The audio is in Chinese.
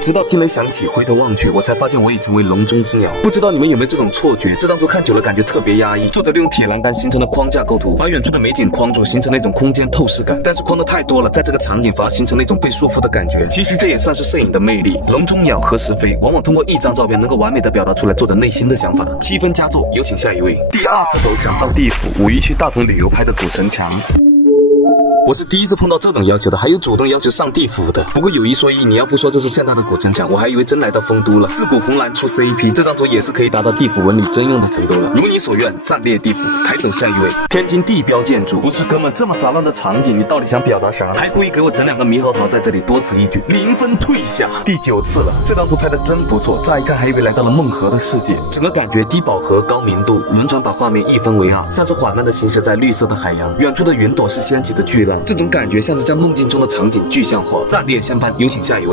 直到听雷响起，回头望去，我才发现我已成为笼中之鸟。不知道你们有没有这种错觉？这张图看久了感觉特别压抑，作者利用铁栏杆形成了框架构图，把远处的美景框住，形成了一种空间透视感。但是框的太多了，在这个场景反而形成了一种被束缚的感觉。其实这也算是摄影的魅力。笼中鸟何时飞？往往通过一张照片能够完美的表达出来作者内心的想法。7分佳作，有请下一位。第二次都想上地府，五一去大同旅游拍的古城墙。我是第一次碰到这种要求的，还有主动要求上地府的。不过有一说一，你要不说这是现代的古城墙，我还以为真来到丰都了。自古红蓝出 CP， 这张图也是可以达到地府纹理真用的程度了。如你所愿，暂列地府。抬走下一位。天津地标建筑，不是哥们，这么杂乱的场景，你到底想表达啥？还故意给我整2个猕猴桃在这里，多此一举，0分退下。第9次了，这张图拍的真不错，乍一看还以为来到了梦河的世界，整个感觉低饱和高明度，轮船把画面一分为2，像是缓慢的行驶在绿色的海洋，远处的云朵是掀起的巨浪，这种感觉像是将梦境中的场景具象化。暂列相伴，有请下一位。